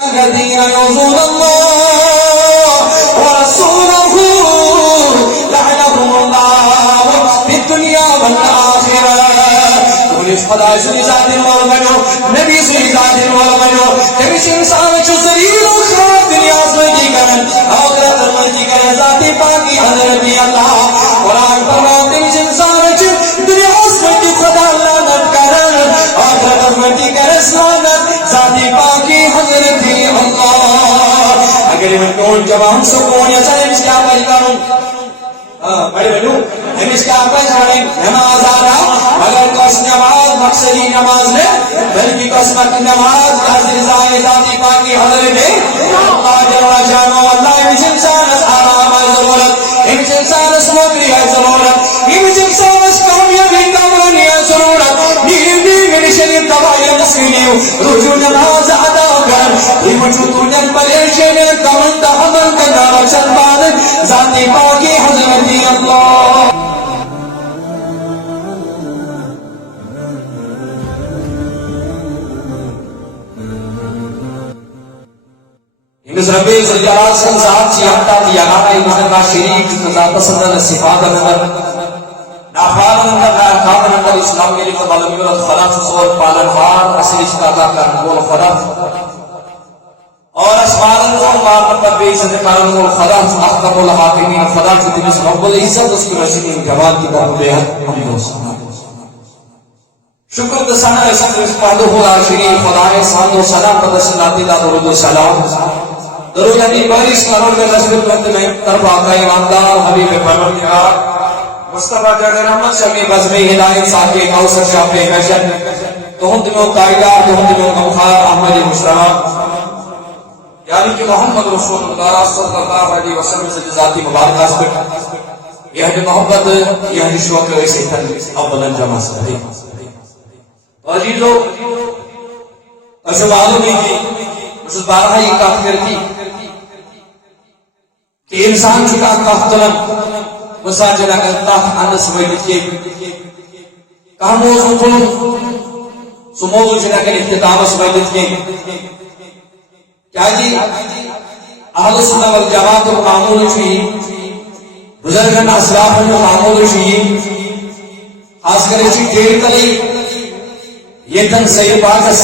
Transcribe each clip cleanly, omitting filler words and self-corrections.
الذين يؤذون الله ورسوله لعنهم الله في الدنيا والآخرة. پولیس خدا سنی ذات مول بنو نبی سنی ذات مول بنو تم انسان چ ذلیل و خوار دنیا میں کی کرن آخرت میں کی کرن ذاتی پاکی حضرت اللہ قرآن فرماتے ہیں انسان چ دنیا میں کی خدا لعنت کرن آخرت میں کی کرن لعنت ذاتی پاکی حضرت اللہ. اگر میں کون جوان سکون یا چلے کیا پڑھ کروں بڑے بنو ہمیں کیا پڑھیں نماز آنا مگر کس نماز مقصدی نماز ہے بلکہ قسمت نماز حضرت ذاتی پاکی حضرت اللہ جل شانہ. اللہ انسان آرام ضرورت انسان نوکری ہے ضرورت انسان کامیابی کامرانی ہے ضرورت نیندی میڈیشن دوائی نسینیو رجوع نماز ادا کر یہ وجود نے پریشان کمن عمل کرنا سلمان ذاتی پاکی حضرت اللہ. ربی زلجلال سے ذات چیاتا دیا گانا مجھنا شریک ذات صدر صفات اندر نافان اندر ناکام اندر اسلام کے لئے معلومی ورد خلاف صور پالنہار اصل اشتاقہ کرن بول خلاف اور اسمان اندر مارن پر بے عزت کرن بول خلاف احکم الحاکمین خلاف دنس رب العزت اس کی رسیم جواب کی بہت بے حد حمد و سلام. شکر دسانہ ایسا پہلو ہوا شریف خدای سان و سلام پر رسول اللہ درود و سلام درود نبی بارش کرو کے رسول وقت میں طرف آقا ایماندار حبیب پروردگار مصطفیٰ جڑ رحمت شمی بزمی ہدایت صاحب کوثر شاپ محشر تہند میں قائدہ تہند میں غمخار احمد مشتبہ یعنی کہ محمد رسول اللہ صلی اللہ علیہ وسلم سے ذاتی مبارکہ اس پر یہ محبت یہ شوق ویسے تن اول جمع سے واجی لوگ اسے معلوم ہے کہ اس بارہ یہ کہا کرتی کہ انسان چکا کفتلن مساجدہ کرتا انس ویدت کے کہا موضوع کلن سو موضوع چکا کر اختتام اس ویدت کے کیا جی اہل سنہ والجماعت و معمول چوئی بزرگن اسلاف و معمول چوئی خاص کرے چی دیر کلی یہ تن صحیح باقس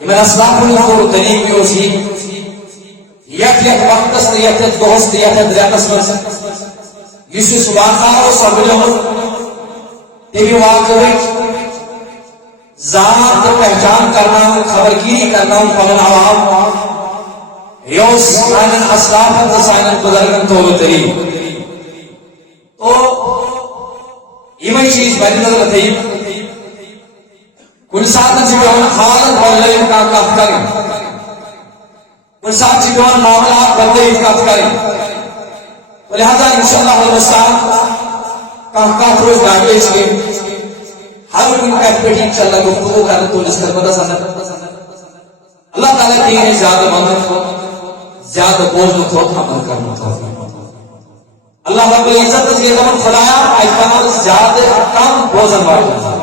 من اسلاف کو دلیل بھی ہوسی یک وقتس یک دوست یک دریاتس مرس یسو سباقار و سبجہر تیوی واقعی ذات پہچان کرنا خبرگیری کرنا پلن عوام یوس سائنن اسلاف و سائنن بزرگن طول دلیل تو ایمئی چیز بری نظر تھئی کل ساتھ جیوان حالت بولے کا کف کریں کل ساتھ جیوان معاملات بولے کف کریں ولہذا انشاءاللہ والمستعان کہاں روز گاڑی اس کے ہر ان کا پیٹی انشاءاللہ گفتگو کرنے تو نسکر پتہ سنت اللہ تعالیٰ کی انہیں زیادہ مدد کو زیادہ بوجھ و تھوڑ عمل کرنا اللہ رب العزت اس کے زمن خدایا اجتماع زیادہ کم بوزن والا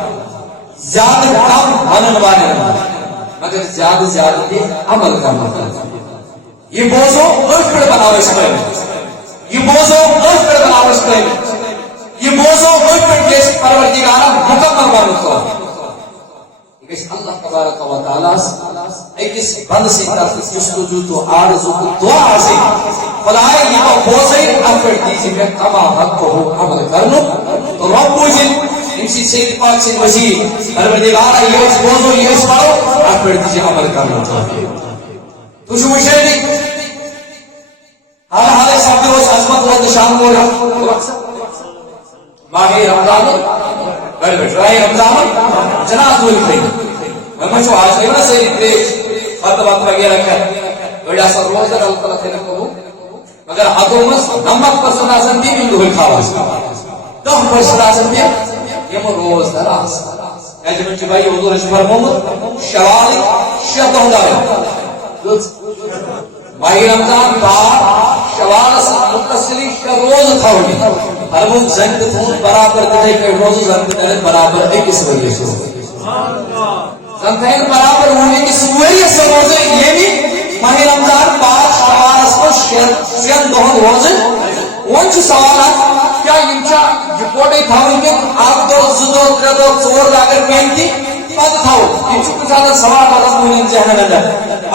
زیادہ کم بنن والے مگر زیادہ زیادہ عمل کرنا یہ بوزو ارکڑ بناوش کرے یہ بوزو ارکڑ بناوش کرے یہ موضوع ارکڑ کیس پروردگارہ مکمل بنتا ہے اللہ تبارک و تعالیٰ ایکس بند سے طرف جستجو تو آرزو کو دعا سے خدای یہ بوزے ارکڑ دیجئے میں کما حق کو عمل کرنو تو رب بوجھے انسی سید پاک سے وزیر پروردگارہ یہ اس موضوع یہ اس پاؤ ارکڑ دیجئے عمل کرنا چاہتے تو شو مشاہدی حال سب روز عظمت و نشان کو ماہ رمضان راہ رمضان جناز ہوئی تھی میں جو آج نہیں سے دیش خط بات وغیرہ کر بڑا سا روز ہے اللہ تعالی نے کو مگر حکومت نمبر پر سناسن دی بھی ہوئی خواص 10% بھی یہ روز دراز اجمن کہ بھائی حضور شفر محمد شوال شتہ دار ماہ رمضان با شوال متصلی روز کھاوی ہر وہ زند تھون برابر دے کہ روز زند دے برابر ایک اس وجہ سے سبحان اللہ زند برابر ہونے کی سوئی سے روزے یہ بھی رمضان پاک شوالس کو شین دہن روزن ون سوالات کیا رپورٹے تھاؤن کہ اک دہ زٕ دۄہ ترٛےٚ دۄہ ژور دۄہ اگر پیٚن تہِ پتہٕ تھاوو یِم چھِ کُنہِ ساتہٕ سوال آسان کُنہِ ذہنن اندر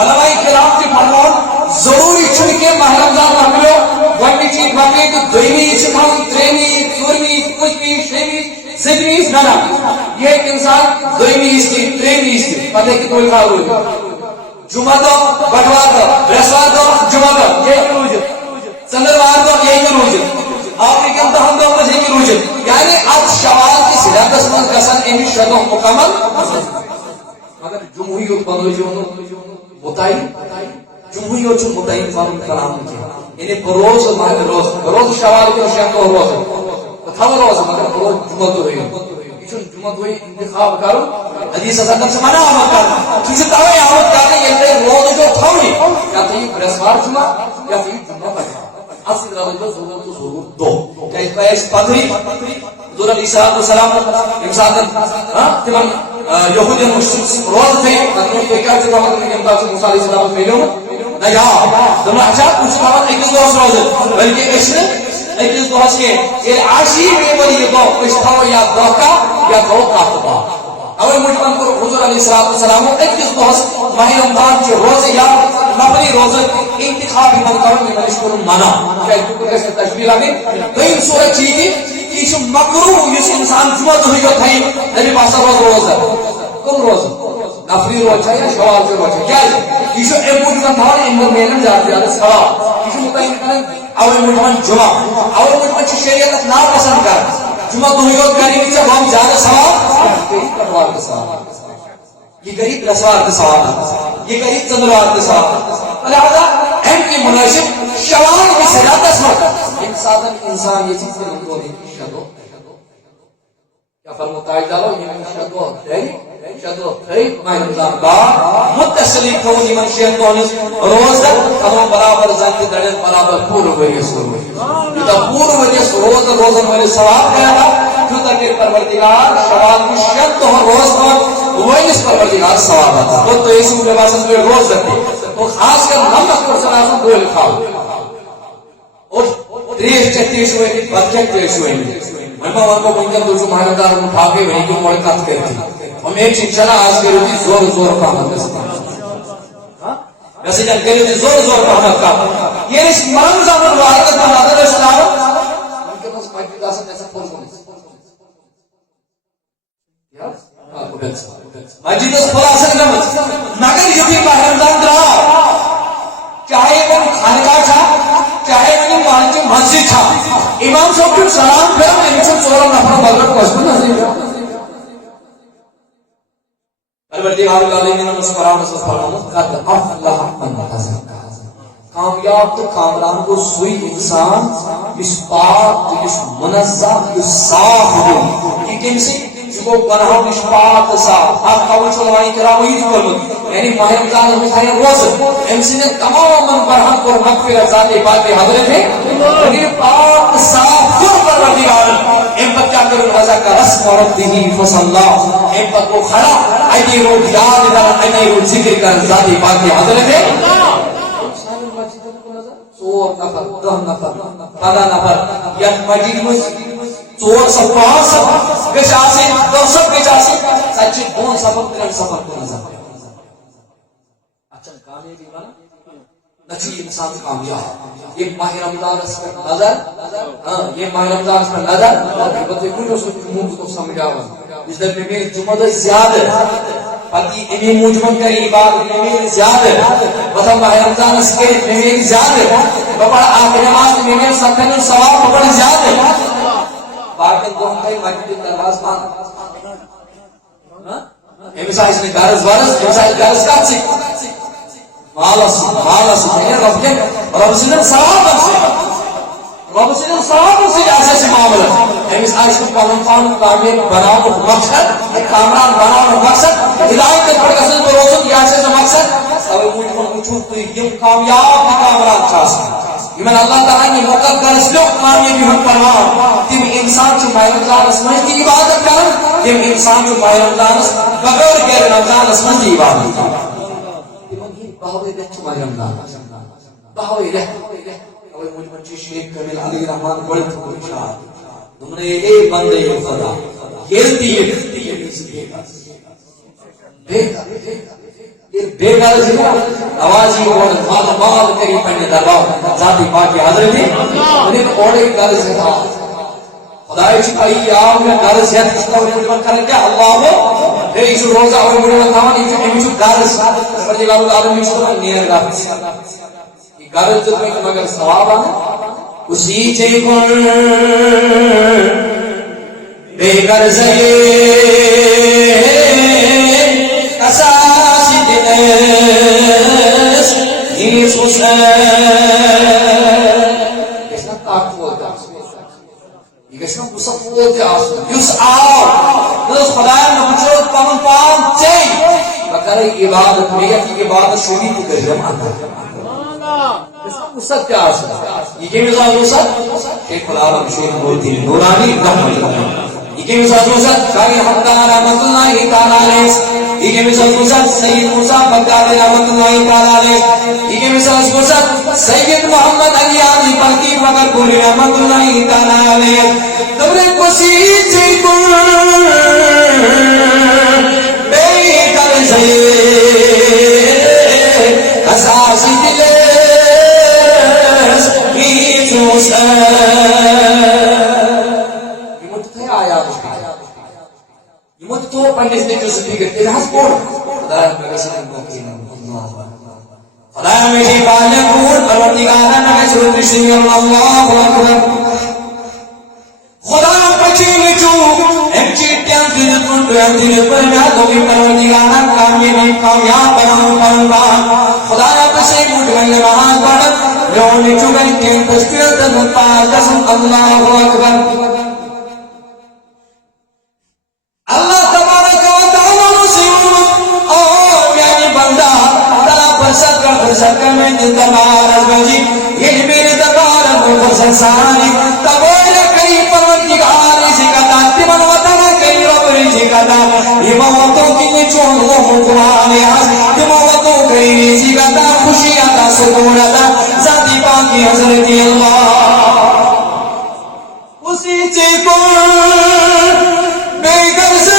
علماء کرام تہِ فرماوان ضروری چھُنہٕ کینٛہہ ماہ رمضان مۄکلیو گۄڈنِچ عیٖد مۄکلے تہٕ دوٚیمہِ عیٖد چھِ تھاوٕنۍ ترٛیٚیِمہِ عیٖد ژوٗرمہِ عیٖد پٲنٛژمہِ عیٖد شیٚیِمہِ عیٖد سٔتمہِ عیٖد نہ نہ یہِ ہیٚکہِ اِنسان دوٚیمہِ عیٖز تہِ ترٛیٚیِمہِ عیٖز تہِ پتہٕ ہیٚکہِ توتہِ تھاو روٗزِتھ جمعہ دۄہ بٹوار دۄہ برٛٮ۪سوار دۄہ جمعہ دۄہ یہِ ہیٚکہِ روٗزِتھ ژٔنٛدٕروار دۄہ یہِ ہیٚکہِ روٗزِتھ آفریکن دہن دۄہن منٛز ہیٚکہِ روٗزِتھ یعنی اتھ شوال کِس رٮ۪تس منٛز گژھن أمِس 6 دۄہ مُکمل مگر جمعہ یوت بنٲوِو نہٕ مُتعین جمعہ یوت چھُنہٕ مُتعین پنُن کلام کینٛہہ یعنی بہٕ روزٕ روزٕ شوال کٮ۪ن 6 دۄہ روزٕ بہٕ تھاوٕ روزٕ مگر بہٕ روزٕ جمعہ دۄہٕے یہِ چھُنہٕ جمعہ دۄہٕے انتخاب کرُن حدیثس اندر چھُ منع آمُت کرنہٕ سُہ چھُ توے آمُت کرنہٕ ییٚلہِ تۄہہِ روزٕ چھو تھاونہِ یا تھٲیِو برٛٮ۪سوار جمعہ یا تھٲیِو جمعہ بٹوار اصل رضا ضرور تو ضرور دو کیا اس پتری حضور علیہ الصلوۃ والسلام امساد تمن یہودین مشرک روز تھے حضرت کو کیا تھا کہ امداد سے موسی علیہ السلام ملو نہ یا تم اچھا کچھ خبر ایک دو روز بلکہ اس نے ایک دو کے یہ عاشی میں بڑی دو اس تھا یا دوکا یا دوکا تھا اور مجھن کو حضور علیہ الصلوۃ والسلام ایک دو ماہ رمضان کے روز یا نفلی روز انتخاب من کرن میں مشکور مانا کہ تو کو کیسے تشبیہ لگے دویم صورت چیز یہ چھ مکروہ یہ انسان جمعہ دہ جو تھے نبی پاک روز کم روز نفلی روز ہے یا شوال سے روز کیا یہ چھ ایک موجود تھا ان میں ملن زیادہ ثواب یہ متعین کرن اور مجمن جمعہ اور مجمن شریعت نا پسند کر جمعہ دہ جو کریں کہ ہم زیادہ ثواب کٹوار کے ثواب یہ غریب رسوار کے ثواب یہ غریب چندروار کے ثواب لہذا اہم کی مناسب شوال کی سجادت اسمت انسان یہ چیز کے لئے ہونے کی شدو کیا فرمتا ہے جالو یہ شدو ہے ماہ رمضان با متصلی کونی من شیطانی روز ہمیں برابر زنگ دڑن برابر پور وریس روز روزن والے ثواب گیا جو تک پروردگار شوال کی شد روز وہی پروردگار ثواب آتا تو اس میں باسن کوئی روز رکھتے تو خاص کر نمک پر سلاسن کوئی لکھاؤ اور تریش چتیش ہوئے بدکت تریش ہوئے مہمہ ورکو منجل دوشو مہنگار اٹھا کے وہی کی موڑکات کرتی ہم ایک انشاءاللہ آج کے روٹی زور پاہمت کرتے ویسے جن کے روٹی زور پاہمت کرتے یہ اس مان زمان واحدت کا نظر اسلام ان کے پاس مائک بھی سے ایسا پھول ہونے مسجد اس پھول آسن نمت مگر یہ بھی ماہ رمضان درا چاہے وہ خانقاہ تھا چاہے وہ مسجد تھا امام صاحب کی سلام پھر انسان 16 نفر بغیر پہنچنا نہیں پروردگار العالمین نے مسکران سے فرمایا قد افلح من تزکا کامیاب تو کامران کو سوئی انسان اس پاک اس منزہ اس صاف ہو یہ کم سے جو گناہوں اس پاک صاف آپ قول علماء کرام وہی کرمت یعنی ماہ رمضان میں تھا روز امسی نے تمام من برہم کو مغفرت ذات پاک حضرت ہے لیکن پاک صاف پر پروردگار ام پر کیا کرن وضع کا رسم ربه فصلا ام پر کو کھڑا ایدی رو یاد کر ایدی رو ذکر کر ذات پاک حضرت ہے ژور نفر 10 نفر 15 نفر یا مسجد میں 4 سے 5 گچھ آسے 10 گچھ آسے سچے 2 سفر 3 سفر کو نظر اچھا کامیابی بنا نچی انسان کامیاب یہ ماہ رمضان اس پر نظر یہ ماہ رمضان اس پر نظر بتے کوئی اس کو سمجھاوا اس در میں جمعہ زیادہ پتی امی موجمن کری عبادت میں زیادہ بتا ماہ رمضان اس کے میں زیادہ بڑا آخر نماز میں سکن ثواب بڑا زیادہ باقی دو ہے مسجد دروازہ بند امسا اس نے غرض امسا غرض کا سے مالس ہے رب کے رب سے ثواب سے ایسے سے معاملہ امس آج کو پان کامیاب بناؤ مقصد کامران بناؤ مقصد ہدایت کے پر قسم کو روزن یا ایسے مقصد اور مجھ کو پوچھو تو یہ کامیاب کامران خاص یمن اللہ تعالی نے مقدر اسلو کامیابی ہم پرواہ تم انسان جو ماہ رمضان اس میں کی عبادت کر تم انسان جو ماہ رمضان بغیر غیر رمضان اس میں کی عبادت بہوی رہت چھو مہر رمضان بہوی رہت اوی مجھ منچی شیخ کمیل علی رحمان بڑھت کو اشار تمنے اے بندے خدا گلتی ہے بے غرض آوازی اور مال مال کری پڑھنے دربار ذاتی پاکی حضرت انہیں تو اور ایک غرض ہے خدای چکائی آپ میں غرض ہے اس کا مجھے کریں کیا اللہ ہو ایشو روزہ اور مجھے بتاؤں ایشو غرض پردگار العالم ایشو نیر غرض یہ غرض جو تمہیں مگر ثواب آنا اسی چے کن بے غرض اساسی دنس یسوس کشنا تاک بولتا یہ کشنا بسط بولتے آسن یس آو نس خدای نبچوت پمن پان چاہی مگر عبادت نیتی عبادت شدید کر جمع کشنا بسط کیا آسن یہ کہ مثال بسط شیخ العالم شیخ بولتی نورانی رحمت اللہ یہ کہ مثال بسط کاری حمدان رحمت اللہ تعالیٰ علیہ یہ کہ مثال بسط سید موسیٰ بغدادی رحمت اللہ تعالیٰ علیہ یہ کہ مثال بسط سید محمد علی آدھی پاکی مگر پوری رحمت اللہ تعالیٰ علیہ تمہیں کسی سے کن بے قرض اساسی دلس یسوس یہ مجھتے آیات یہ مجھ تو پنڈس نے جو سپیگر ارحس کون خدا مگسان موقعین خدا ہمیشہ پالک کون پروردگارہ نگسر رشنی اللہ اکبر خدا پچھی لچو ایک چیٹیاں دن کن دویاں دن پر میں دوگی پروردگارہ کامیاب بناؤں پرنگا خدا پچھی مجھے مہان پڑھت یونی چوگئی تین پسکر دن پاس قسم اللہ اکبر اللہ تبارک و تعالی رسول او میانی بندہ تلا فرصت کا فرصت کا میں دن دربار از بجی یہ میرے دربار کو فرصت سانی تبویل کئی پروردگار اسی کتا تمن وطن کئی رب رجی کتا یہ موتوں کی نچون وہ قرآن آس یہ موتوں کئی رجی کتا خوشی آتا سکون آتا ذاتی پاکی حضرت اللہ اسی چکن بے غرض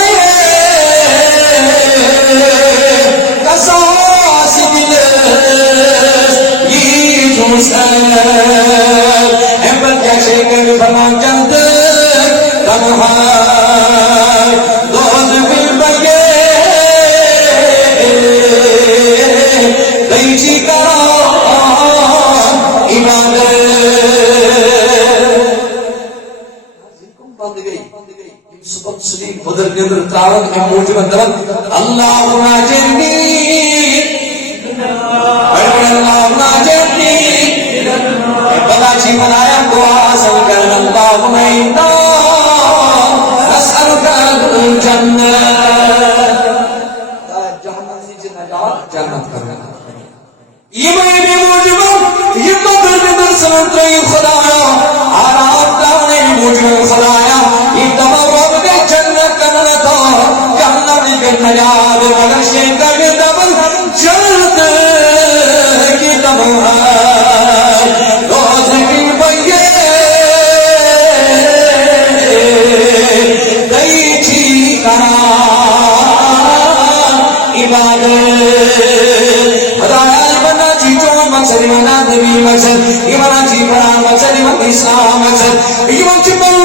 اساسی دلس یسوس امبر کیا شکر فرمان چند تنہائی دوز بل بگے دیچی کران عبادت بند گئی سبب سلیم بدر کے اندر تراون کے موجب اندر اللہم آجرنی اللہم آجرنی بلا چی بنایا دعا سل کر اللہم اینا اسأل کر جنت جہنم سے نجات جنت کرنا یہ میرے موجب یہ بدر کے اندر سمندری خدایا آرام لانے موجب خدایا یہ تمام جنت کرنا تھا جہنم کے نجات مگر شیطان کے دبل جنت کی تمام روز کی بھئیے دئی چی کرا عبادت خدایا بنا جی جو مقصد منا نبی مقصد ایمانا جی بنا مقصد ایمان اسلام مقصد ایمان چی بنا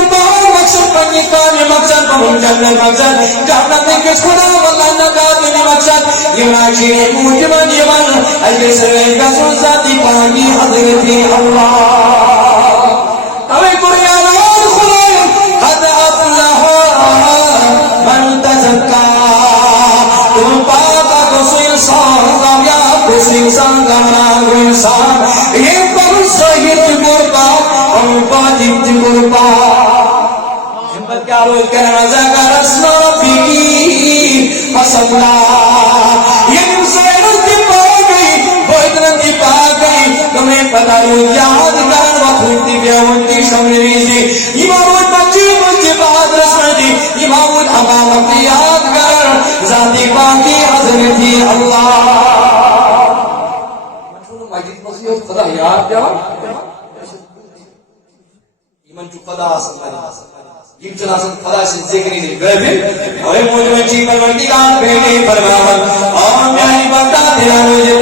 مقصد پنی کامی مقصد پمون جنت مقصد جہنت کس خدا واللہ نگاتنی مقصد ایمان چی موجبان ایمان اجل سرے کا سنساتی پانی حضرتی اللہ اوے قرآن خدا قد افلح من تزکا تم پاکا کس انسان کامیاب کس انسان کامران انسان یہ پر صحیح قربا اور باجب قربا ہمت کیا روز کرنا ذکر اسنا فیکی فسبلا یہ نمسیرت دی پا گئی بہترت دی پا گئی تمہیں پتا روز یاد کرن وقتی بیاونتی شمریزی امامت مجیب مجیبات رسم دی امامت امامت یاد کرن ذاتی پاکی حضرتی اللہ مجید مسیح خدا یاد کیا ایمن جو خدا یہ چناسن خدا سے ذکری نہیں گربی اور مجھ منچی پروردگار بیٹے فرماون اور میری بندہ دلا مجھے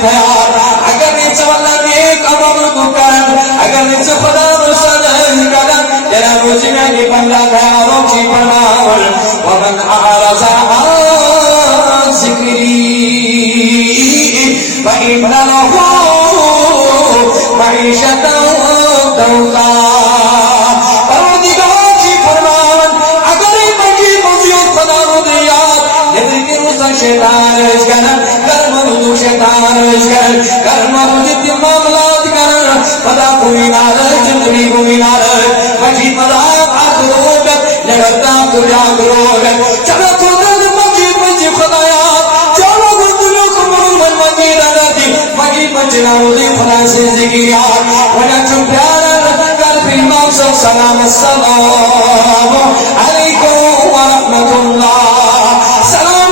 تیار اگر نیچ واللہ نیک عمل کو کرن اگر نیچ خدا مسلم کرن دلا مجھے میری بندہ تیاروں کی فرماون ومن اعرض عن ذکری فإن له معیشة ضنکا شیطان رج کرن کرم شیطان رج کرن کرم جت معاملات کرن خدا کوئی نارج زندگی کوئی نارج مجید مذاق آخروبت لگتا کجا گروبت چلا خودت مجید خدایات چلا خودلوک محمد مجید آناتی مجید مجنا روزی خدا سے ذکریات وجہ چون پیارا کر فی مقصد سلام السلام علیکم ورحمت اللہ سلام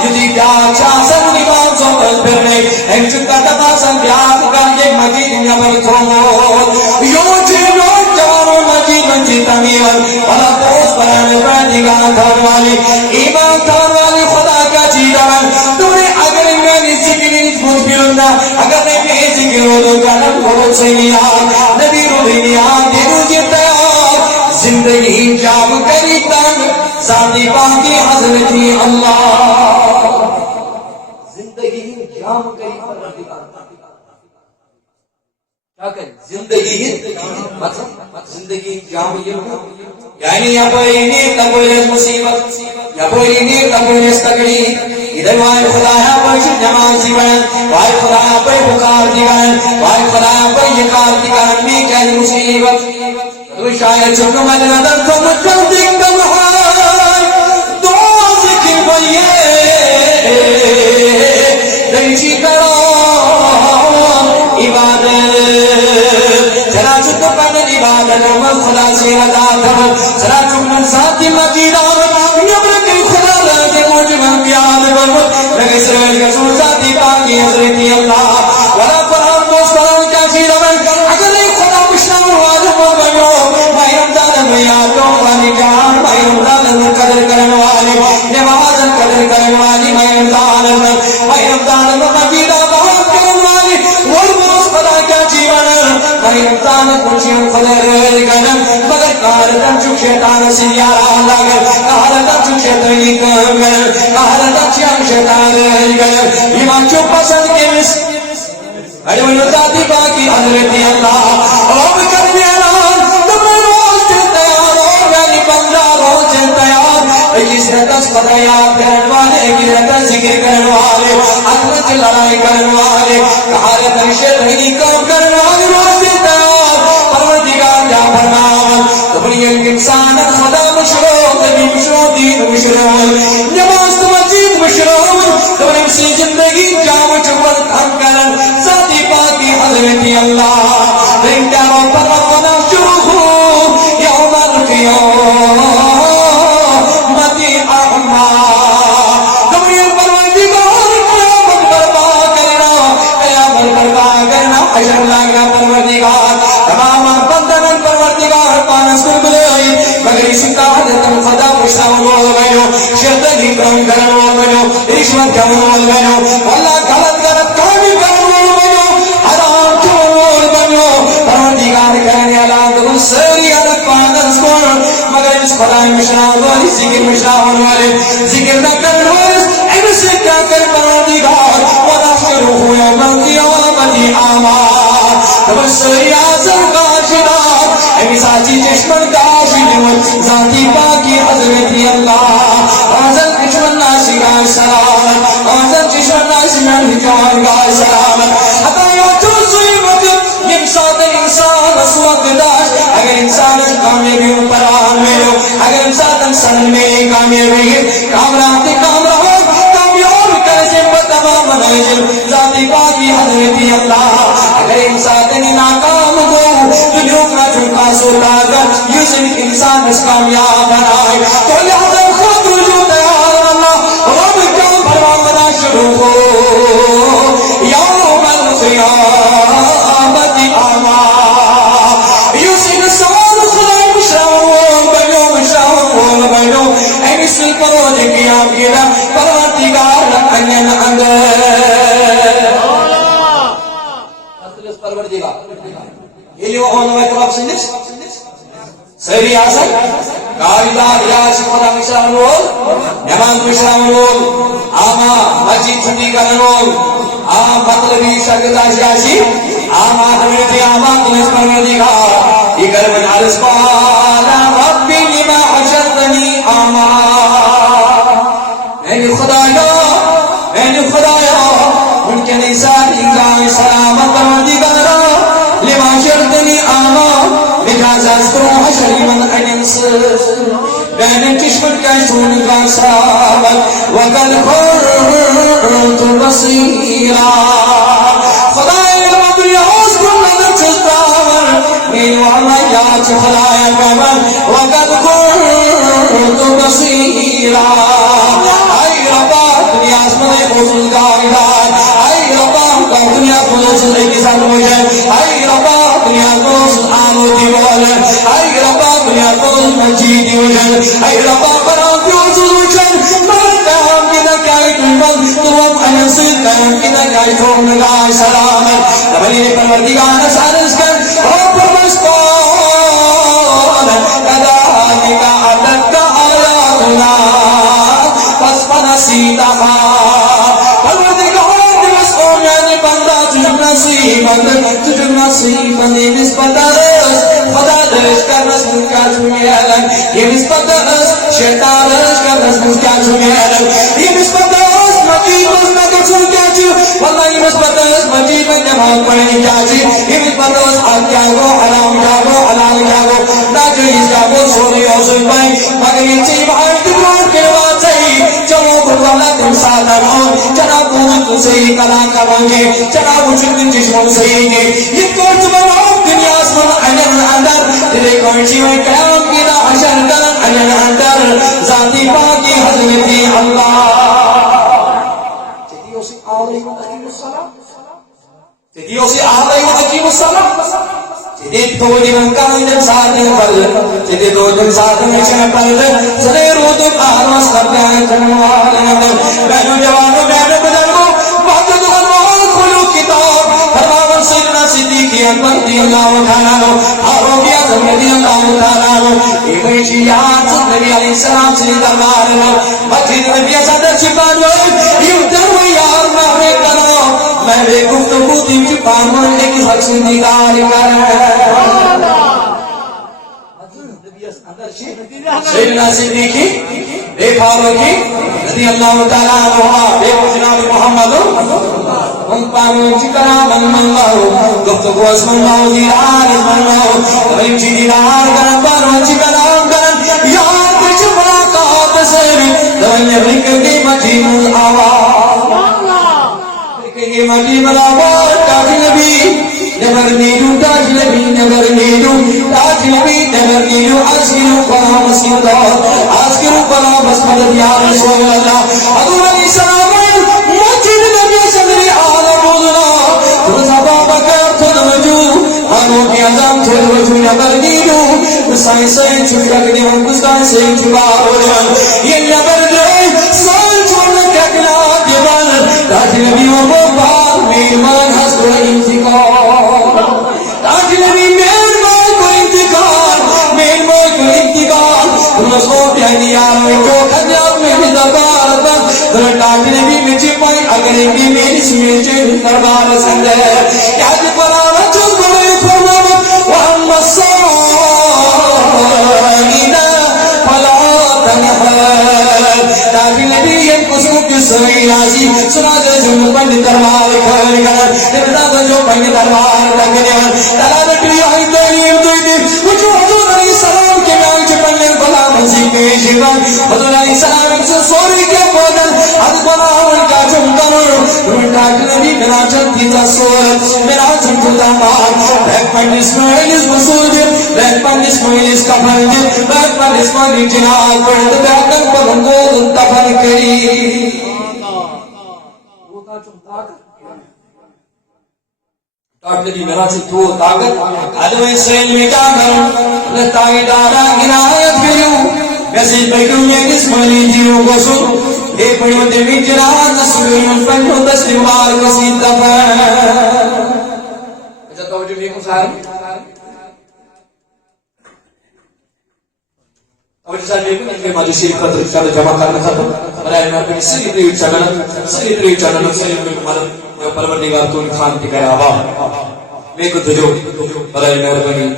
یدی کیا چاسن نماز سوتل پھرنے ایک چکا تماسن بیاد کرنے مجید نمر تھومود یوچینو جوانو مجید تمیون بلا پوس برانے پردگان تھانوالی ایمان تھانوالی خدا کا چیدان تمہیں اگر میں ذکری نسبت بیرندہ اگر میں ذکر دو کنم خود سے نیاد نبی رو بھی نیاد دیرو جتیاد زندگی جام کری تن ذاتی باقی حضرتی اللہ زندگی جام کری کیا کہیں زندگی مطلب زندگی جام یعنی یا پوئینی تبویرز مصیبت یا پوئینی تبویرز تکلیف ادھر وائے خدایا پوئیش جماعتی بین وائے خدایا پوئی بخار دی بین وائے خدایا پوئی یکار دی بین بھی کہہ مصیبت تو شاید چکو مدردن کو مجھل دیکھتا محال دوز کی بھئیے دیشی کرو عبادت چلا چکو پہنے عبادت امت خدا سے رضا دھو چلا چکو ساتھی مجید آمد نبر کی خدا لازے مجھے من بیاد برمت لگے سرائل کا سو ذاتی باقی حضرتی اللہ ولا قرآن موس قرآن کا شیر من اگر ایک خدا مشنام واجب بنو میں رمضان میں یادوں والی جان میں رمضان میں قدر کرن والی نمازن قدر کرن والی میں رمضان میں مجید آباد کرن والی والموس خدا کا جیون میں رمضان کچھوں قدر کرن مگر کارتن چک شیطان سیارہ لگر کارتن چک شیطانی کام کرن کارتن چک شیطان کرن ایمان چک پسند کے مس اڑوئی ذاتی باقی حضرتی اللہ اب کرنے اعلان تمہیں روز چلتا یار اور یعنی بندہ روز چلتا یار ایک رتس پتہ یاد کرن والے ایک رتس ذکر کرن والے حکمت لڑائی کرن والے کہارت شیطانی کام کرن والے روز چلتا یار پروردگار جا فرمان تمہیں ایک انسان خدا مشروع نبی مشروع دین مشروع نماز مسجد مشروع تمہیں اسی زندگی جام چکر ہم کرن ذاتی باقی حضرتی اللہ رنگاروں پر ربنا شروع یوم القیامت اعما تمہیں پروردگار قیامت برپا کرنا حشر لاغا پروردگار تمام بندن پروردگار پانس کو بلائی مگر اسی کا حضرت خدا مشتاق ہو گئے شیطانی کام کرن والے رشوت کام والے اللہ غلط غلط کام کرن والے حرام چور بنو پروردگار کرنے والا سری الگ پانس کو مگر اس خدا مشتاق والی ذکر مشتاق والے ذکر نہ کرن والے ان سے کیا کر پروردگار ولا شروع یوم القیامت اعما تب سری اعظم کا شناخت امی ساچی چشمن کا شناخت ذاتی باقی حضرتی اللہ آزن چشمن ناسی کا سلامت آزن چشمن ناسی من کا سلامت حتی یو جو سوئی وقت یم ساتھ انسان اس وقت داشت اگر انسان کامیابی پر آن میں لو اگر انسان میں کامیابی کامران کامران کامیاب کر زمت تمام مناجر ذاتی باقی حضرتی اللہ اگر انسان ناکام ہو دنیا کا چکا سوتا کر یوسف انسان اس کامیاب بنائے تو لہذا خود رجوع تیار اللہ رب کا فرمانا شروع ہو ون وقت سندس سری آسان قائدار ریاض خدا مشران وول نماز مشران وول آما مسجد چھٹی کرن وول مطلبی شاگرد آسی آما حضرت آما تنس پروردگار اگر من عرض قال ربی لما حشرتنی آما میں خدایا ان کے نسان انگاہ سلامت پروردگارا لما حشرتنی آما لجاز اذکرو حشری من انس بین چشمن کا سون کا سرابت وقد خرت بصیرا خدای المدری حوز کن نظر چستاور میرو عمیات خدای قبر وقد خرت بصیرا ای ربا دنیا اسمد موصول قائدان ای ربا دنیا موصول اکسان موجن ای ربا دنیا موصول آنو دیوالن ای ربا دنیا موصول مجید وجن ای ربا برام موصول وجن مرکام کی نکائی تلمن تمام انسید کام کی نکائی تھوم نگاہ سلامت نبلی پروردگار سارس کر اور پرمستان کذالک عدد کا آیاتنا فاسفن سیدہا پروردگار دیوس اومیان بندہ تجھب نصیبن دیوس پترس خدا درش کرنس ملکا چونیلن دیوس پترس شیطان درش کرنس ملکا چونیلن دیوس پترس مجیبس نگر چونکا چو واللہ دیوس پترس مجیب نماز پڑھنی چاچی دیوس پترس آگ جاگو حرام جاگو حلال جاگو ناجویز جاگو سوری اوزن بائی مگر یہ چیب آئی دکھار کے بات صحیح چلو بھروالا تم ساتھ رہو جناب بھوت صحیح کلام کرونگے جناب چکن چشموں صحیح گے یہ کورت بناؤ دنیا اسمن انن اندر تیرے کونچی میں قیام کی نا حشر کرن انن اندر ذاتی پاکی حضرتی اللہ تیدیو سی آلہی و حکیم السلام تیدیو سی آلہی و حکیم السلام تیدی دو دن کامدن ساتن پل تیدی دو دن ساتن چن پل سدے رو دن آرمس کرنے جنوان اندر بینو جوانو بینو بدلو بہت دنوان کھلو کتاب فرماون سیدنا صدیقی اکبر رضی اللہ تعالیٰ عنہ فاروق اعظم رضی اللہ تعالیٰ عنہ ایویں شیعات نبی علیہ السلام سے دربار میں مسجد نبی صدر چھپان ہوئے یوں درو یار میں کرو میں بے گفتگو تیم چھپان ہوئے ایک حق سے دیدار کریں سیدنا صدیقی بے فاروقی رضی اللہ تعالیٰ عنہ بے جناب محمد ہم پانو چکرا من منگاو گفتگو اس منگاو دیرار اس منگاو ریم چی دیرار کرن پانو چکرا کرن یاد کچھ ملاقات سے دوئن رنگ کی مجید آواز رنگ کی مجید آواز تاج نبی never need you, touch me, never need you, touch me, never need you. Ask you for a Muslim God, ask you for a Muslim Ya Rasulullah. Abu Ali Salaam, Masjid Nabi Sadri Alam Muzna, Tuza Baba Kar Tudwaju, Faruq Azam Tudwaju, never need you. Sai Sai Chukak Devan Kusai Sai Chukawan, Ye never day, Sai Chukak Kakla Devan, Touch Nabi Mubarak, Mirman has to intikal. اگر بھی میری سمیچے دربار سندر کیا جی پرانا چل بڑے فرمامت وہم السائنہ فلا تنحر تاکہ نبی یہ قسم کی سوئی نازی سنا جائے جو پنڈ دربار کھر گھر ابدا تو جو پنڈ دربار لگنے تلالٹی آئی تعلیم دوئی دی وچو حضور علیہ السلام کے میں آنچ پنڈ بلا منزی پیش گن حضور علیہ السلام سے سوری کے بودن حض بنا ان کا چمکنر روٹاک نبی میرا چنتی تصور میرا چنتو دامار بیک پنڈ اسماعیل اس مسود بیک پنڈ اسماعیل اس کفن بیک پنڈ اسماعیل جنال پڑھت بیکن پر انگول تفن کری ڈاکٹری میرا چنتو طاقت علوی سیل میں کیا کروں لتائی دارا عنایت کریوں ویسے بیکن یہ اسماعیل دیوں کو سن اے پڑھو دیوی جران سوئیون پنجو تسلیمار کسی دفعہ اچھا توجہ بھی کچھ آرہی سال میں ماجوسی خطر چلو جمع کرنا ختم برائے میں سری تری چڑھنا سری مدد پروردگار تو خان کی کرے عوام میں کو دجو برائے مہربانی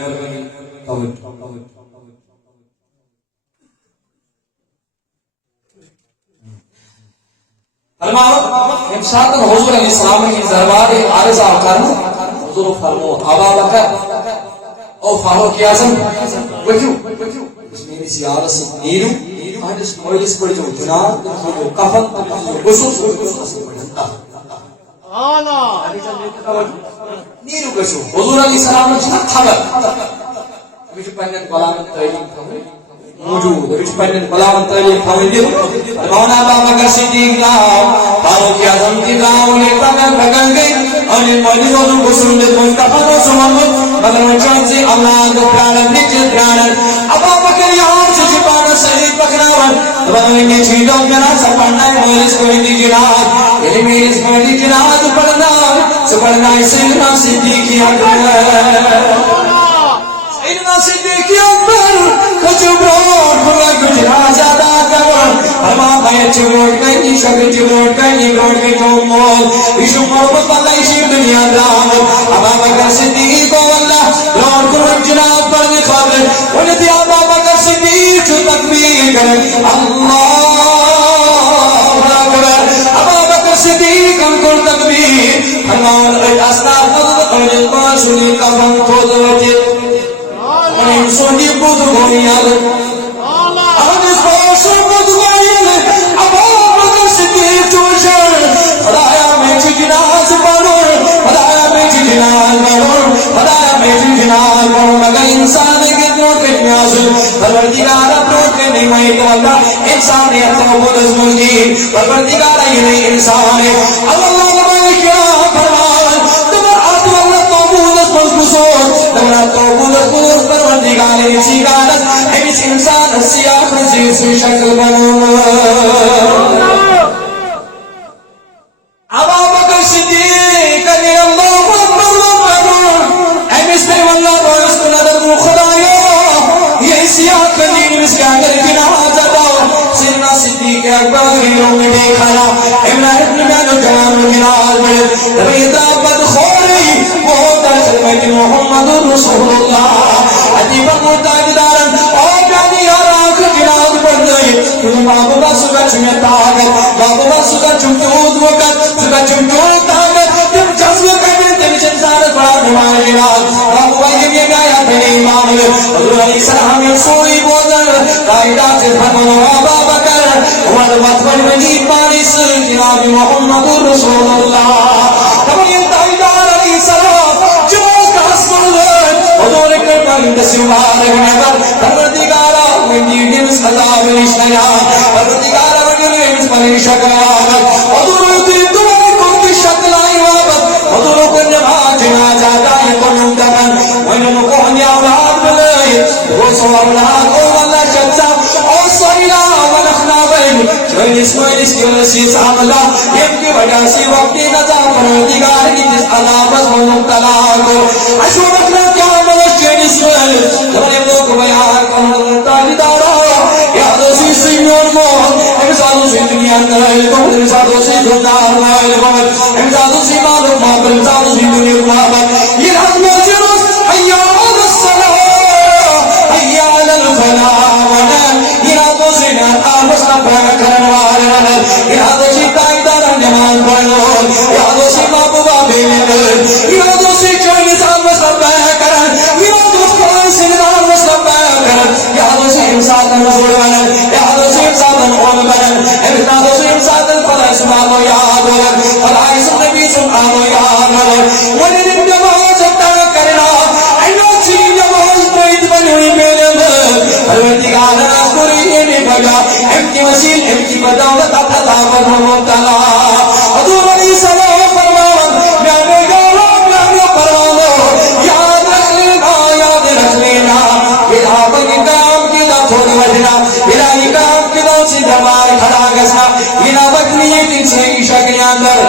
فرماؤ امساط حضور علیہ السلام کی دربار عارض کرنا حضور فرمو ابا بکر او فاروق اعظم وجو میری زیارت سے نیرو آنس مولس پر جو جناب جو کفن غسل نیرو گسو حضور علیہ السلام نے خبر مجھ پنن غلام تعلیم موجود مجھ پنن غلام تعلیم فامیل مولانا ابا بکر صدیق نام فاروق اعظم کی نام نے پنن بگل گئی اور مولس اور غسل نے تو کفن سمن مگر وہ چانسی اللہ کو پیارن نچت پیارن ابا بکر یہاں سے چھپانا شہید پکڑاون بنویں میں چھیڑوں میرا سپڑنا ہے مولس کو ہندی جناد یعنی میری اس مہدی جناد پڑھنا سپڑنا ہے سیدنا صدیقی اکبر سیدنا صدیقی اکبر کچھ بروٹ بھولا کچھ راجہ دا کرون فرما بھائی چوٹ گئی شکل چوٹ گئی گوٹ گئی جو مول ایشو محبت بندائی شیر دنیا درام ابا بکر صدیق کو اللہ لوٹ کرون جناب پر خبر انہی ابا بکر صدیق جو تکبیر کرن اللہ اکبر ابا بکر صدیق ہم کو تکبیر فرمان اسناد حضرت قرآن پاسولی کفن خود وجد انہیں سنی بود گویل اہدس باشر بود گویل ابا بکر صدیق چوشر خدایا میں چی جناز بانور خدایا میں چی جناز بانور خدایا میں چی جناز بانور مگر انسان کے نوٹ کے نیاز پروردگارہ نوٹ کے نہیں میں تو اللہ انسان ہے تو بودس ملگی پروردگارہ یہ نہیں انسان ہے اللہ نبی کیا فرمان تمہر آدو اللہ تو بودس ملگسون تمہر تو بودس ملگس پروردگارہ اسی گانت ایس انسان سیاہ نزیس شکل بنو ابا بکر صدیق رضی اللہ اکبر ایس پر واللہ باعث کو نظر دو خدایا یہ سیاہ قدیم اس کے اگر جنازہ داؤ سیدنا صدیق اکبر غیروں میں دیکھایا ابراہیم نے میں نے جوان جناز میں ربیدہ بدخوری وہ در خدمت محمد رسول اللہ عجیبا متاجدارا اور پیانی آراک جناز بن گئی کیونکہ بابا سکا چمیں طاقت بابا سکا چمتود وقت سکا چمتود طاقت جب جذب کرنے تیری جنزارت بڑا نمائے جناز بابا یہ گایا تیرے ایمان حضور علیہ السلام سوئی بوزر قائدہ سے فرمانو بابا بکر والوقت والمجید پانس جناب محمد رسول اللہ تب یہ قائدار علیہ السلام جمعز کا حسن اللہ حضور کرمان دسیوار نبر پروردگارہ ونجی ڈمس عذاب رشتیان پروردگارہ ونجی ڈمس پلی شکران حضور تیری دعائی کوئی شکل آئی وابت حضور کو نماز جنازہ دائی کو منتقن ونجن کو ہنی اولاد بلائی روسو اولاد او واللہ شخصا او صحیلہ ونخنا بین چوئن اسمائل اس کی رسیس عملہ ان کی وجہ سی وقتی نظام پروردگار کی جس عذابت و مبتلا کو اشو رکھنا کیا ملشین اسمائل جبن ابنوں کو بیان کرنے تالیدارا یادو سی سنور موت امزادو سی دنیا نائل بہت امزادو سی دنار نائل بہت امزادو سی معلوم محبر امزادو سی دنیا محبر یہ حضم جرس حیال الصلاة حیال الفلاح ونال یادو سی نار مصطفیٰ کرنوار یادو سی قائدار نمان بڑھون یادو سی محبوبہ بیلن یادو سی چوئی نظام مصطفیٰ کرن یادو سی سنگار مصطفیٰ کرن یادو سی امساد نزول ونن یادو سی امساد نقول ونن امتنادو سی امساد الفلاح سبحانو یاد ونن فلاح سب نبی سبحانو یاد ونن ونن نماز اکتا کرنا اینو چین نماز قید بنوی بیلن پروردگار ناسکوری اینی بگا امتی وسیل امتی بدولت اپتابت و مبتلا حضور علیہ السلام فرمان میانے گولا میانے پروانو یاد رکھ لینا یاد رکھ لینا بلا بنی کام کی دا تھوڑ وجنا بلا ہی کام کی دا سی دمائی کھڑا گسنا انابت نیت ان سے شکل اندر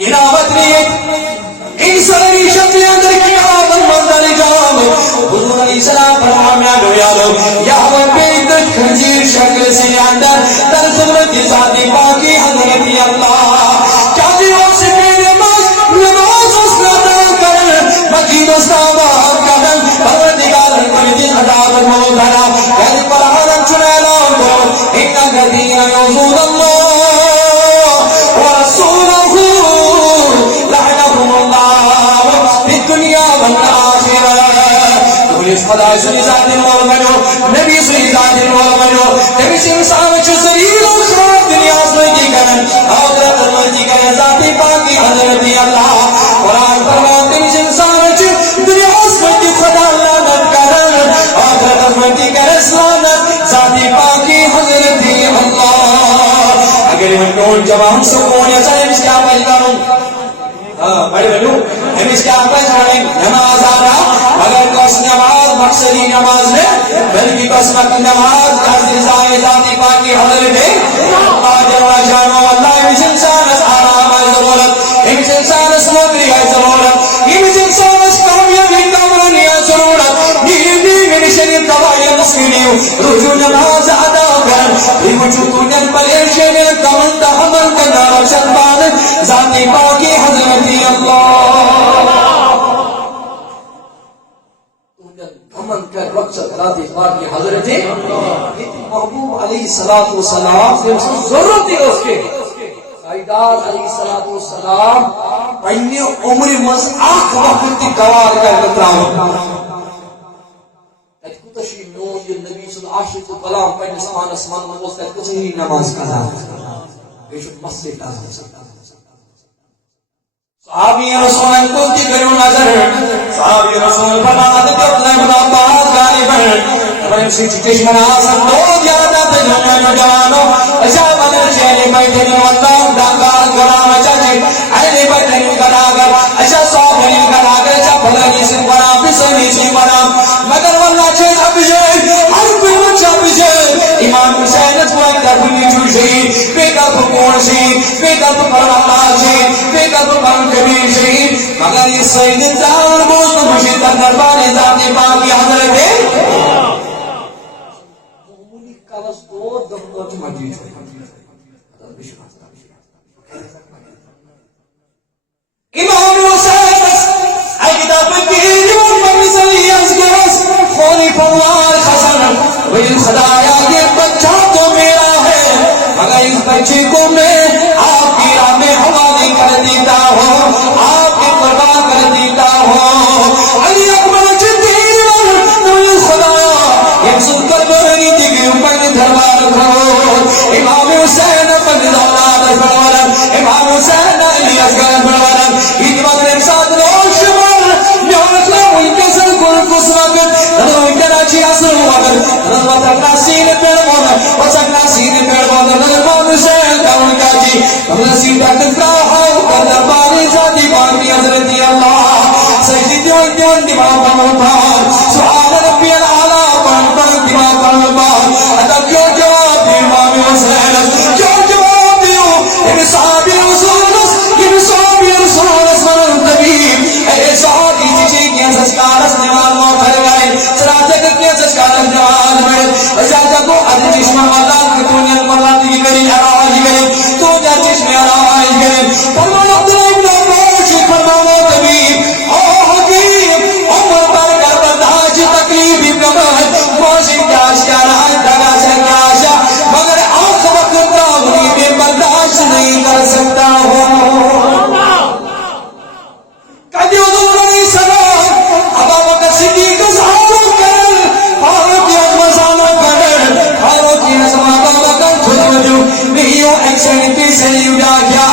انابت نیت ان ساری شکل اندر کیا من منظر جام حضور علیہ السلام فرمان میانے گولا یا بن خنزیر شکل سے اندر در خدمت ذات پاکی حضرت اللہ کیا دیوں سے میرے پاس نماز اس ادا کرن مجید استعمال کرن پروردگار کل دن عذاب مولا یعنی قرآن چنیلان کو ان الذین یعصون اللہ ورسولہ لعنہم اللہ فی الدنیا والآخرہ خدا سنی ذات المول بنو نبی سنی ذات المول بنو نبی سے انسان چو ذلیل و خراب دنیا اسمتی کرن آخرت اسمتی کرن ذات پاکی حضرت اللہ قرآن فرمان نبی سے انسان چو دنیا اسمتی خدا لعنت کرن آخرت اسمتی کرن سلامت ذات پاکی حضرت اللہ اگر من کون جوان سکون یا چاہے اس کیا پہل کروں بڑے بلو ہم اس کے آپا چھوڑیں نماز آنا اگر کس نماز مقصدی نماز ہے بلکہ قسمت نماز قصد ذائے ذاتی پاکی حضرت اللہ جل جانو اللہ امس انسان اس آرام ہے ضرورت امس انسان اس نوکری ہے ضرورت امس انسان اس کامیابی کامرانی ہے ضرورت نیمی من شریف دوائی مسئلیوں رجوع نماز ادا کر وجود البلشن کمن تحمل کرنا رشد بان ذاتی پاکی حضرت اللہ کمن کر رشد ذاتی پاکی حضرت محبوب علیہ السلام سے ضرورت ہے اس کے سائیدار علیہ السلام پہنے عمر مز آخ وقت گوار کر تراؤ تشریف نو یہ نبی صلی اللہ علیہ وسلم کلام پنس پانس من اس کچھ ہی نماز قضا یہ مسجد صحابی رسول کو کی کرو نظر صحابی رسول فرماتے کہ اپنے بات غالب پر سی چشمہ آسان دو زیادہ تجربہ جانو اشاب اندر چہرے بیٹھے والله داغال کرام چاچے علی بیٹھے کراگر اشا صابری کراگر چا بھلانی سے بڑا بسنی سے بڑا مگر والله چھ ابجے ہر کوئی بچہ ابجے امام حسین کو دبنی چوشی بیٹا کو کون سی بیٹا کو پرواہ سی بیٹا کو بن کبیر سی مگر یہ سید زار بوز مجھے دربار ذات پاک حضرت کالس دو دمت مجید امام حسین اگدا بکیر من صلی ازگرس خونی پوار خسن ویل خدایا یہ بچہ تو میرا ہے مگر اس بچے کو میں آپ کی راہ میں حوالے کر دیتا ہوں آپ کی قربان کر دیتا ہوں علی اکبر جدیر ویل خدایا یہ سن کر بہنی دیگی اوپر دربار کھو امام حسین اپنی دولاد فروانا امام حسین علی ازگر فروانا ایک وقت ارشاد روش مر نیوز لے ان کے سر کل کس وقت روی کراچی اصل وقت رضوات اپنا سین پیڑ مونا وسکنا سین پیڑ مونا امام حسین کون کاجی اپنا سین تک راہو کر درباری ذاتی بانتی حضرت اللہ سجدی دیون دیون دیوان پنوٹھان سبحان ربی العالی پنوٹھان دیوان پنوٹھان ادا کیوں جواب دی امام حسین کیوں جواب دیو ان صحابی رسول ان صحابی رسول من طبیب اے صحابی جی کے سسکارس دیوان مو کر گئے سراجہ کے سسکارس دیوان میں اجازہ کو اد چشمہ اللہ کی دنیا مرادی کری اراج کری تو جا چشمہ اراج کری فرمایا عبداللہ ابن عباس فرمایا طبیب او حبیب عمر پر کر برداشت تکلیف ابن عباس موسیق داش کیا رہا دگا سنگاشا مگر آخ وقت داغنی میں برداشت نہیں کر سکتا ہوں کدی حضور علیہ السلام ابا بکر صدیق سالوں کرن فاروق اعظم سالوں کرن فاروق اعظم ابا بکر خود جو نیو ایکشن پیسے یوڈا کیا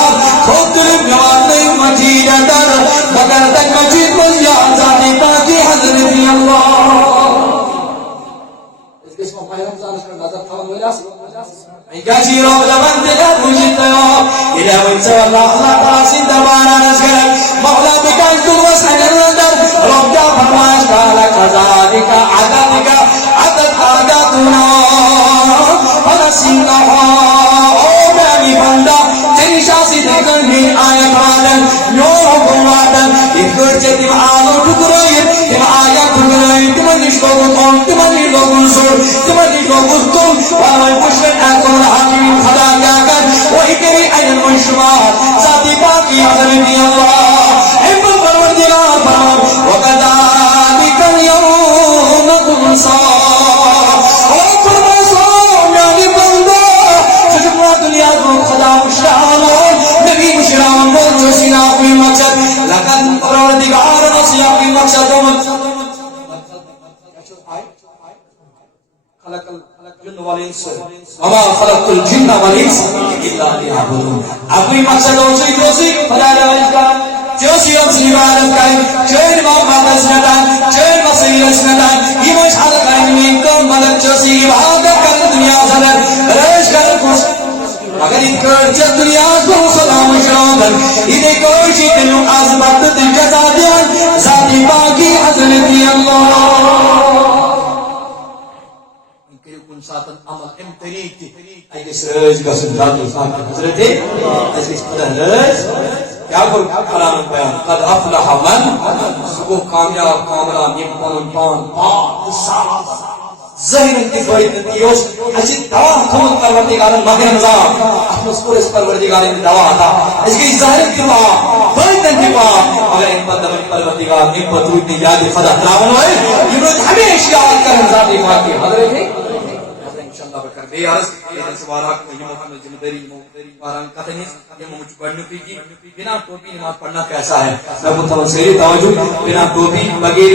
خود دل جوان نہیں مجید در مگر تک مجید کو یاد ذاتی پاکی حضرت اللہ اس کے اسم پاہی رمضان کا نظر تھا مجاز ایگاجی رو لمن تجد مجید تو الہ ونسو اللہ تعالی سن دربارہ نسکر مولا بکن کل وسن اندر رب جا فرمائش کالا کذالکا عددکا عدد عددنا فنسینہا او بیانی بندہ تیری شاسی دیکھن ہی آیت آلن نور حکم آدن ایک گرچے تم آلو ٹکروئی تم آیا ٹکروئی تم نشکو گتون تم نشکو گنسور تم نشکو گتون باقی حضرت اللہ احمد پروردگار فرمان وَكَذَلِكَ الْيَوْمَ تُنْسَى اور فرمان سو میانی بندہ چجمع دنیا کو خدا مشران نبی مشران جو سنا کوئی مقصد لکن پروردگار نسیا کوئی مقصد وما خلقت الجن والانس الا ليعبدون اپنی مقصد ہو چکی دوسری خدا روایت کا جو سی اپنی عبادت کریں چین محمد اسنتان چین مسیح اسنتان یہ مشہد کریں میں کم ملک جو سی عبادت کر دنیا زدر رش کر کچھ اگر ان کرچ دنیا کو خدا مشران انہیں کوئی چیتنوں عظمت دل جزا دیان ذاتی باقی حضرت اللہ ساتن عمل ام طریق تھی اگس رز گسن ذاتی پاک حضرت اس خدا رز کیا کرو کلام بیان قد افلح من سکو کامیاب کامران یہ پان ذہن انتفاعی تنتیوش اچھی دوا تھون پروردگار مہر نظام احمد سکور اس پروردگار میں دوا آتا اس کی ظاہر انتفاع بہت انتفاع اگر ان پر دمن پروردگار ان پر توٹنی یاد خدا تلاون ہوئے یہ روز ہمیشہ یاد کرن ذاتی پاک کی حضرت ہے بکر بے عرض ایدن سوارا یہ محمد ذمہ داری واران قطنیز یہ مجھ پڑھنے کی بنا ٹوپی نماز پڑھنا کیسا ہے میں متوجہ سیری توجہ بنا ٹوپی بغیر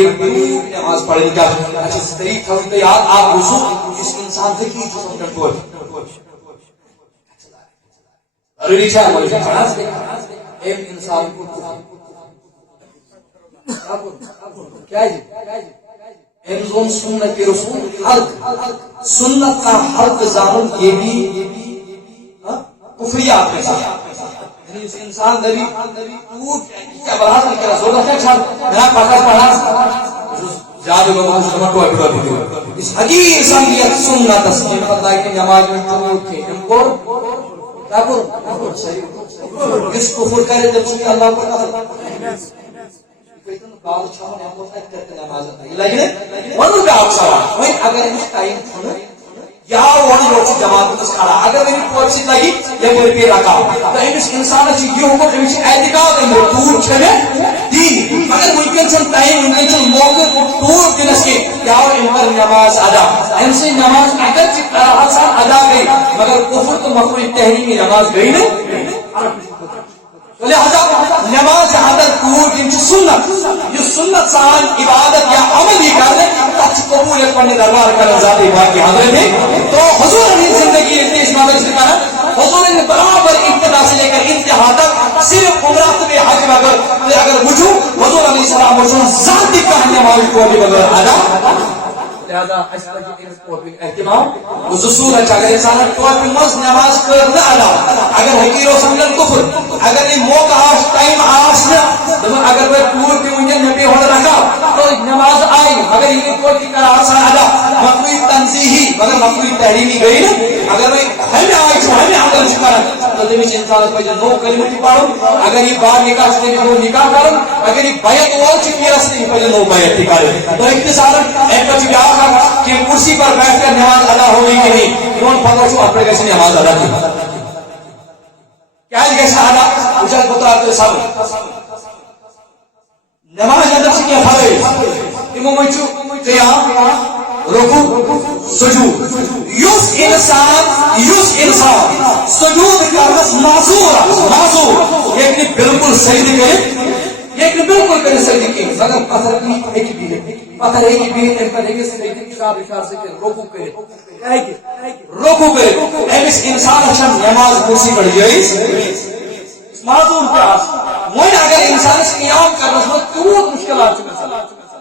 نماز پڑھنے کا اچھا طریق تھا تو یاد آپ وضو اس انسان سے کی جو کنٹرول ضروری ہے ہماری فرض ایک انسان کو کیا ہے انظم سنت رسول حلق سنت کا حلق زامن یہ بھی کفریات میں ساتھ یعنی اس انسان نبی کیا بڑھا سکتا ہے زور رکھا چھاڑ میرا پاکاس زیادہ لوگوں سے سمجھو اپنا دیتے اس حقیقی سنگیت سنت تسلیم پتہ ہے کہ نماز میں چمور تھے امکور کیا کرو اس کفر کرے جب چکی اللہ پر نظر بعض چھوڑنے ہم ہوتا ہے کرتے نماز ہے لیکن ونو کا سوال وہیں اگر اس ٹائم چھوڑے یا ون لوگ جماعت اس کھڑا اگر میری پوچھ لگی یا میرے پہ رکھا تو اس انسان سے یہ ہوگا کہ اس اعتقاد ہے دور چھڑے دین مگر ممکن سے ٹائم ممکن سے موقع دور دنس کے یا ان پر نماز ادا ان سے نماز اگر سے آسان ادا گئی مگر کفر تو مفعول تحریمی نماز گئی نہیں لہذا نماز حضر کوٹ ان کی سنت یہ سنت سان عبادت یا عمل ہی کرنے تاکہ قبولیت پڑھنے دربار کرنے ذاتی باقی حضرت ہے تو حضور نے زندگی اتنی اس معاملے سے کرا حضور نے برابر ابتدا سے لے کر انتہا تک صرف عمرہ میں حج اگر وجو حضور علیہ السلام وجو ذاتی کا نماز کو بھی بغیر ادا لہذا اس پر ٹاپک اہتمام رسول اگر انسان ٹاپک مز نماز کرنا ادا اگر حقیرو سمجھن کفر اگر یہ موقع آس ٹائم آس اگر وہ پور بھی مجھے نبی ہو رکھا تو نماز آئی اگر یہ کوئی کر آسان ادا مقبوی تنزیحی مگر مقبوی تحریمی گئی نا اگر وہ ہمیں آئی چھو ہمیں عمل شکر تو دمیش انسان کو جو نو کلمتی پڑھو اگر یہ بار نکاح سے نو نکاح کرو اگر یہ بیعت وال چکی رستے کو جو نو بیعت کرو تو اختصارا ایک بچی بھی کہ کرسی پر بیٹھ کر نماز ادا ہوگی کہ نہیں کون پتہ چھو اپنے کیسے نماز ادا کی کیا کیسا ادا اجازت بتا تو سب نماز ادا سے کیا فرض امام چو قیام رکوع سجود یوس انسان سجود کرنس معذور لیکن بالکل سجدے کرے لیکن بالکل کرے سجدے کی مگر پتھر کی ایک بھی ہے پتھر ایک بھی ہے پر ایک سے لیکن کتاب اشار سے کہ رکوع کرے رکوع کرے ایس انسان اچھا نماز کرسی پڑھ جائز معذور پیاس وہ اگر انسان اس قیام کرنا ہے تو مشکلات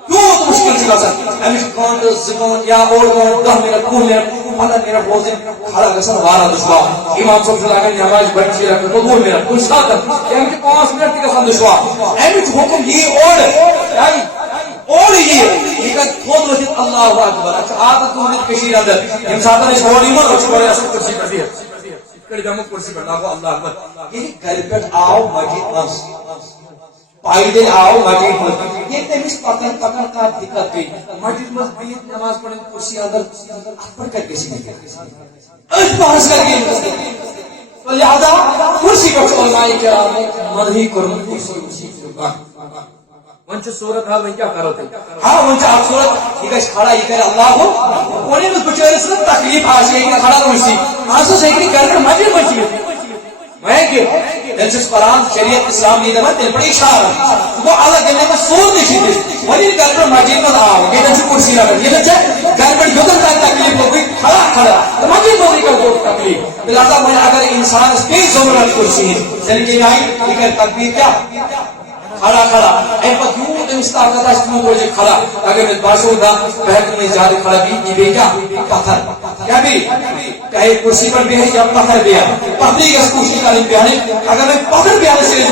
کیوں مشکل سی بات ہے کانٹ زبان یا اور 10 منٹ 2 منٹ 15 منٹ روزے کھڑا گسن وارا دشوا امام صاحب لگا نماز بچی رکھ تو 2 منٹ کچھ ساتھ ہے کہ 5 منٹ کی گسن دشوا ایمچ حکم یہ اور یہ کہ خود وجد اللہ اکبر اچھا عادت تو ہمیں کشیر اندر انسان نے چھوڑی مر اور چھوڑے اصل کرسی پر دیا کڑی دم کرسی پر لاگو اللہ اکبر یہ گھر پر آؤ مسجد مس پائیدے آؤ مسجد مس یہ تمس پکن کا دقت گئی مسجد مس بیت نماز پڑھنے کرسی اندر پر کر کسی نہیں اس بحث کر کے لہذا کرسی پر علماء کرام مدہی کرم کرسی ون صورت حال ون کیا کرو تھی ہاں ون صورت یہ گھس کھڑا یہ کر اللہ ہو ونی بچارس نا تکلیف آسے یہ کھڑا روسی آسو سے کہ کر مجھے بچی میں کہ دلچسپ قرآن شریعت اسلام نہیں دبا تیل بڑی اشارہ وہ الگ کرنے کا سور نہیں تھی ونی گھر پر مسجد میں آؤ یہ دل سے کرسی لگا یہ دل سے گھر پر یوگن کا تکلیف ہو گئی کھڑا کھڑا تو مسجد میں کا کوئی تکلیف لہذا میں اگر انسان اس پہ ضرورت کرسی ہے زندگی نہیں یہ تکلیف کیا کھڑا کھڑا اے پر یوں اس طاقت اس میں روزے کھڑا اگر باسو دا بہت میں زیادہ کھڑا بھی یہ کیا پتھر کیا بھی کہے کرسی پر بھی ہے یا پتھر بھی ہے پتھری کا کوشش کریں بیانے اگر میں پتھر بیانے سے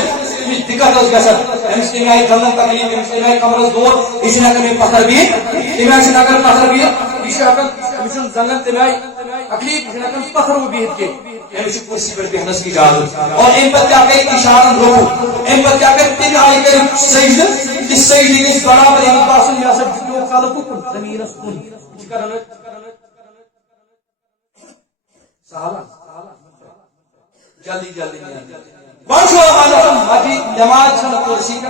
دقت اس کا سر امسٹنگ آئی دھمن تکلیف امسٹنگ آئی کمرس دور اسی نہ کریں پتھر بھی اسی نہ کریں پتھر بھی اسی نہ کریں زنگن تنائی تکلیف اسی نہ کریں پتھر وہ بھی کے ہمیشہ کرسی پر بیٹھنے کی اجازت اور ان پر کیا کہ اشارہ رکو ان پر کیا کہ تین آئی کر سجدہ اس سجدے کے برابر ان پاسن یا سب جو خالق کو زمین اسکون کرنا صحابہ جلدی جلدی باشو عالم مجھے نماز چھن کرسی کا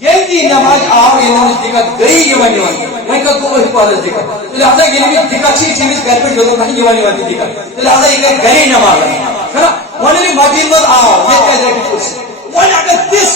یہ کی نماز آو یہ نماز دقت گئی یہ ونی ونی وہیں کا کوئی پارس دقت لہذا یہ بھی دقت چیز چیز گھر پہ جو نہیں یہ ونی ونی دقت لہذا یہ گئی نماز ہے نا ونی مسجد میں آو یہ کہہ دے کہ کرسی ون اگر اس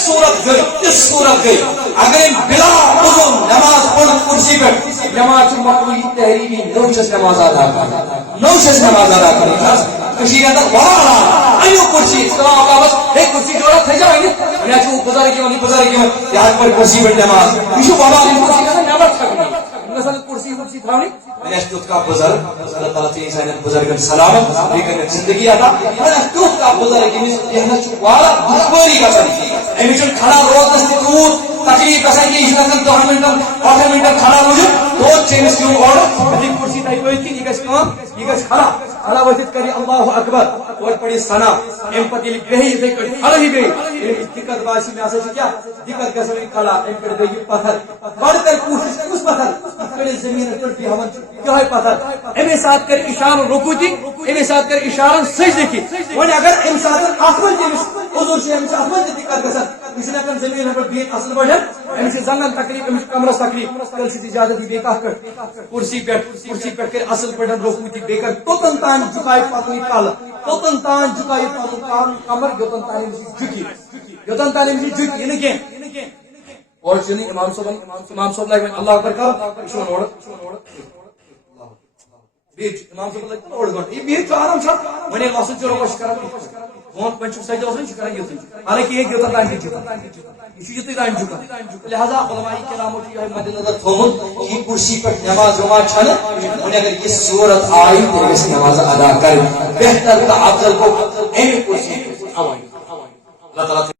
صورت گئی اگر بلا وضو نماز پڑھ کرسی پہ نماز مقبول تحریمی نوشس نماز ادا کر نوشس نماز ادا کر کشی اندر بڑا ایو کرسی تمام کا بس ایک کرسی جوڑا تھے جائیں میں جو بزرگ کی بزرگ کی یاد پر کرسی پہ نماز یہ بابا کرسی کا نماز کرنی مثلا کرسی تھاونی نشتوت کا بزرگ اللہ تعالی سے انسان بزرگ سلامت لیکن زندگی ادا نشتوت کا بزرگ کی محنت والا دشواری کا سن ایمیشن کھڑا روز دستور تکلیف ایسا کہ اس لگن 2 منٹ 8 منٹ کھڑا ہو جائے دو چینز کی اور ایک کرسی تائی کوئی کی یہ کام یہ کھڑا وجد کری اللہ اکبر اور پڑی ثنا ام پتیل گہی سے کڑی کھڑا ہی گئی دقت باسی میں اسے کیا دقت کا سمے کھڑا ام کڑ دے پتھر بڑھ کر کوشش اس پتھر کڑی زمین پر بھی ہم کیا ہے پتھر ایم ساتھ کر اشارہ رکوع دی ایم ساتھ کر اشارہ سجدہ کی ون اگر ام ساتھ احمد دی حضور سے ام احمد دی دقت کا اس نے کن زمین پر بھی اصل بڑھ ام سے زنگن تکلیف ام کمرس تکلیف کل سے اجازت دی بیکا کر کرسی پر کے اصل پڑھ رکوع دی بیکر توتن تان جھکائے پاتوی کال توتن تان جھکائے پاتو کمر یوتن تان جھکی یوتن تان جھکی یعنی کہ اور چنی امام صاحب لائک اللہ اکبر کرو شون اوڑ بیچ امام صاحب لائک اوڑ گٹ یہ بیچ آرام چھا ونے واسط چلو کوشش کرا فون پنچ سجدہ وسن چھ کرا یوتن حالانکہ ایک یوتن تان جھکی یہ یوتن تان جھکا لہذا علماء کرام کی ہے مد نظر تھومت یہ کرسی پر نماز جمع چھن ونے اگر یہ صورت آئی تو اس نماز ادا کر بہتر کا افضل کو اے کرسی اللہ تعالی